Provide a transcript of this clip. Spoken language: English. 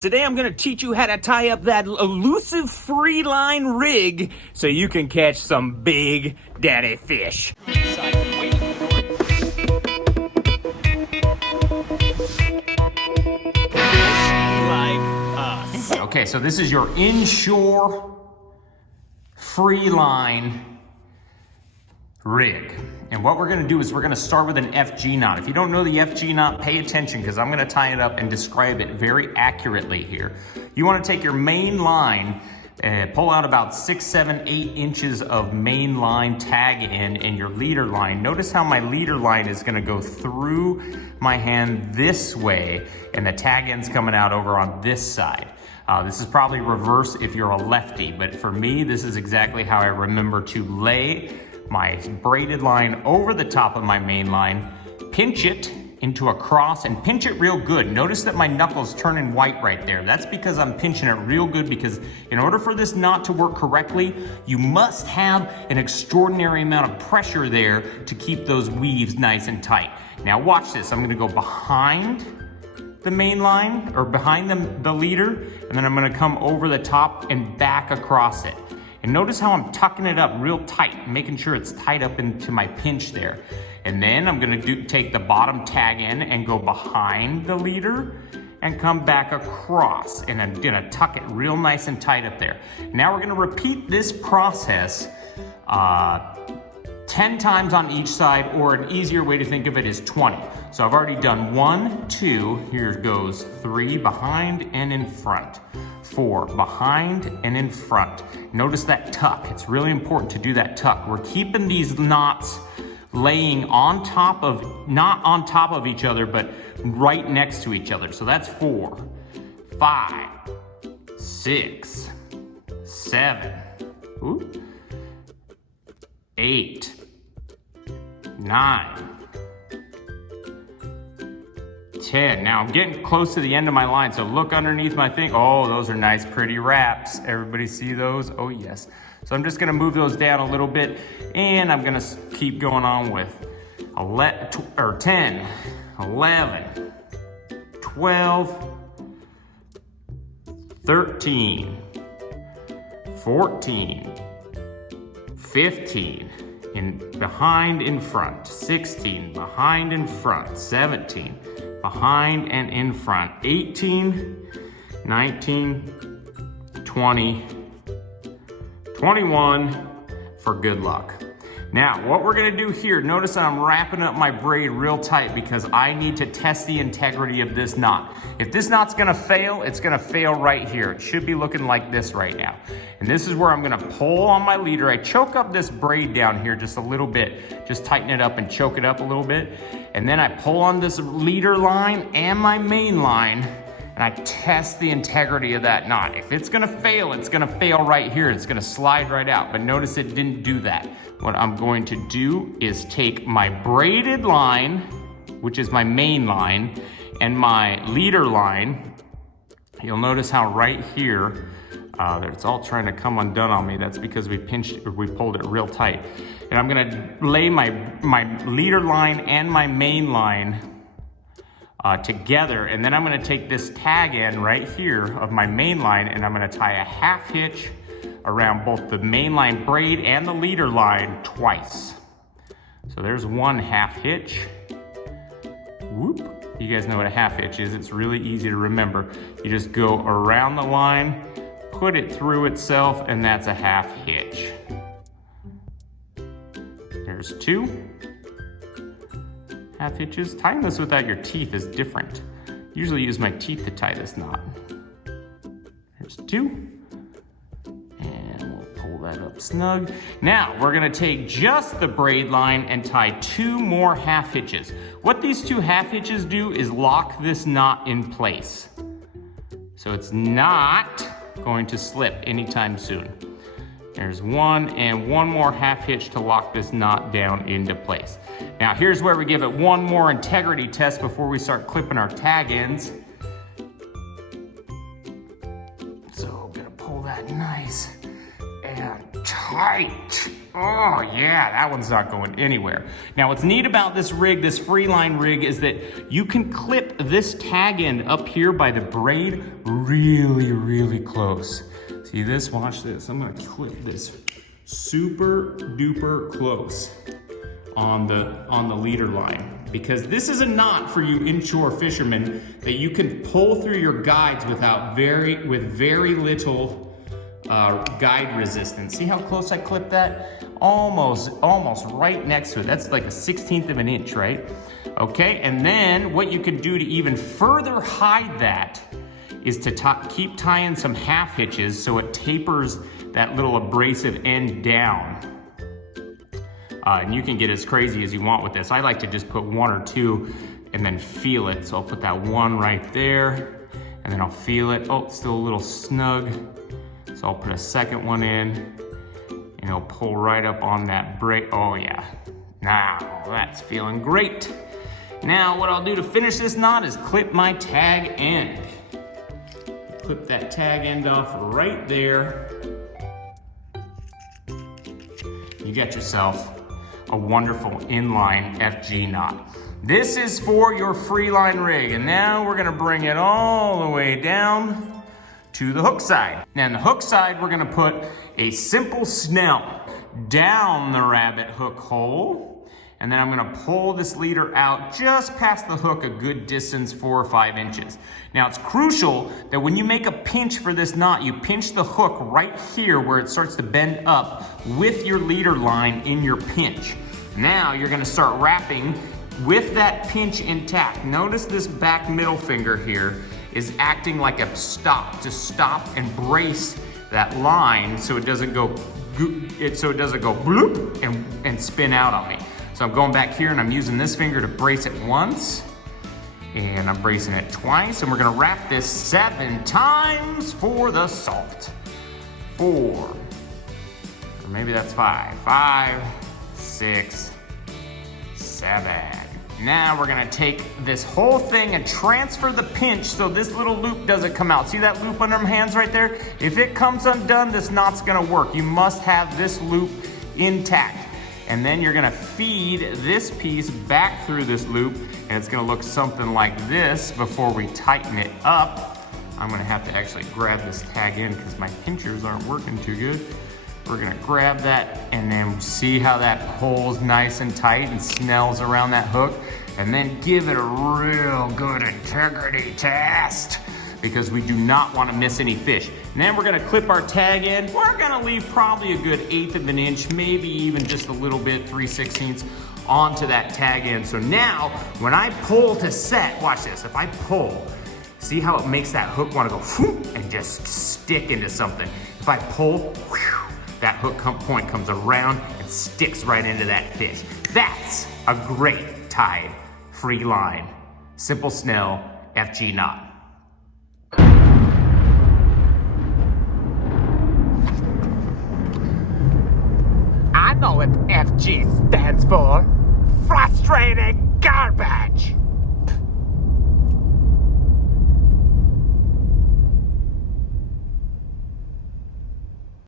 Today I'm going to teach you how to tie up that elusive free line rig so you can catch some big daddy fish. Okay, so this is your inshore free line rig. And what we're gonna do is we're gonna start with an FG knot. If you don't know the FG knot, pay attention because I'm gonna tie it up and describe it very accurately here. You wanna take your main line, pull out about 6, 7, 8 inches of main line tag end and your leader line. Notice how my leader line is gonna go through my hand this way and the tag end's coming out over on this side. This is probably reverse if you're a lefty, but for me, this is exactly how I remember to lay my braided line over the top of my main line, pinch it into a cross and pinch it real good. Notice that my knuckles turning white right there. That's because I'm pinching it real good because in order for this knot to work correctly, you must have an extraordinary amount of pressure there to keep those weaves nice and tight. Now watch this, I'm gonna go behind the main line or behind the leader, and then I'm gonna come over the top and back across it. And notice how I'm tucking it up real tight, making sure it's tight up into my pinch there. And then I'm gonna take the bottom tag end and go behind the leader and come back across. And I'm gonna tuck it real nice and tight up there. Now we're gonna repeat this process 10 times on each side, or an easier way to think of it is 20. So I've already done 1, 2, here goes 3, behind and in front. 4, behind and in front. Notice that tuck, it's really important to do that tuck. We're keeping these knots laying on top of, not on top of each other, but right next to each other. So that's 4, 5, 6, 7, 8, 9, 10. Now I'm getting close to the end of my line, so look underneath my thing. Oh, those are nice, pretty wraps. Everybody see those? Oh yes. So I'm just gonna move those down a little bit, and I'm gonna keep going on with 10, 11, 12, 13, 14, 15, behind in front, 16, behind in front, 17, behind and in front, 18, 19, 20, 21 for good luck. Now, what we're gonna do here, notice that I'm wrapping up my braid real tight because I need to test the integrity of this knot. If this knot's gonna fail, it's gonna fail right here. It should be looking like this right now. And this is where I'm gonna pull on my leader. I choke up this braid down here just a little bit. Just tighten it up and choke it up a little bit. And then I pull on this leader line and my main line, and I test the integrity of that knot. If it's gonna fail right here. It's gonna slide right out, but notice it didn't do that. What I'm going to do is take my braided line, which is my main line, and my leader line. You'll notice how right here, it's all trying to come undone on me. That's because we pulled it real tight. And I'm gonna lay my leader line and my main line together, and then I'm gonna take this tag end right here of my main line and I'm gonna tie a half hitch around both the main line braid and the leader line twice. So there's one half hitch. Whoop. You guys know what a half hitch is. It's really easy to remember. You just go around the line, put it through itself, and that's a half hitch. There's 2 half hitches. Tying this without your teeth is different. Usually use my teeth to tie this knot. There's 2. And we'll pull that up snug. Now we're gonna take just the braid line and tie 2 more half hitches. What these 2 half hitches do is lock this knot in place. So it's not going to slip anytime soon. There's 1 and 1 more half hitch to lock this knot down into place. Now here's where we give it one more integrity test before we start clipping our tag ends. So I'm gonna pull that nice and tight. Oh yeah, that one's not going anywhere. Now what's neat about this rig, this Freeline rig, is that you can clip this tag end up here by the braid really, really close. See this? Watch this. I'm gonna clip this super duper close on the leader line, because this is a knot for you inshore fishermen that you can pull through your guides with very little guide resistance. See how close I clipped that? Almost right next to it. That's like a 1/16 of an inch, right? Okay, and then what you can do to even further hide that is to keep tying some half hitches so it tapers that little abrasive end down. And you can get as crazy as you want with this. I like to just put 1 or 2 and then feel it. So I'll put that 1 right there, and then I'll feel it. Oh, it's still a little snug. So I'll put a second one in, and it'll pull right up on that braid. Oh yeah, now that's feeling great. Now what I'll do to finish this knot is clip my tag end. Clip that tag end off right there. You get yourself a wonderful inline FG knot. This is for your Freeline rig, and now we're gonna bring it all the way down to the hook side. Now on the hook side, we're gonna put a simple Snell down the rabbit hook hole, and then I'm gonna pull this leader out just past the hook a good distance, 4 or 5 inches. Now it's crucial that when you make a pinch for this knot, you pinch the hook right here where it starts to bend up with your leader line in your pinch. Now you're gonna start wrapping with that pinch intact. Notice this back middle finger here is acting like a stop, to stop and brace that line so it doesn't go bloop and spin out on me. So I'm going back here and I'm using this finger to brace it once, and I'm bracing it twice, and we're gonna wrap this 7 times for the salt. 4, or maybe that's 5. 5, 6, 7. Now we're gonna take this whole thing and transfer the pinch so this little loop doesn't come out. See that loop under my hands right there? If it comes undone, this knot's gonna work. You must have this loop intact. And then you're gonna feed this piece back through this loop, and it's gonna look something like this before we tighten it up. I'm gonna have to actually grab this tag in because my pinchers aren't working too good. We're gonna grab that, and then see how that hole's nice and tight and Snells around that hook, and then give it a real good integrity test, because we do not wanna miss any fish. And then we're gonna clip our tag in. We're gonna leave probably a good 1/8 of an inch, maybe even just a little bit, 3/16 onto that tag end. So now, when I pull to set, watch this, if I pull, see how it makes that hook wanna go whoop, and just stick into something. If I pull, whew, that hook point comes around and sticks right into that fish. That's a great tied Freeline simple Snell FG knot. I know what FG stands for. Frustrating.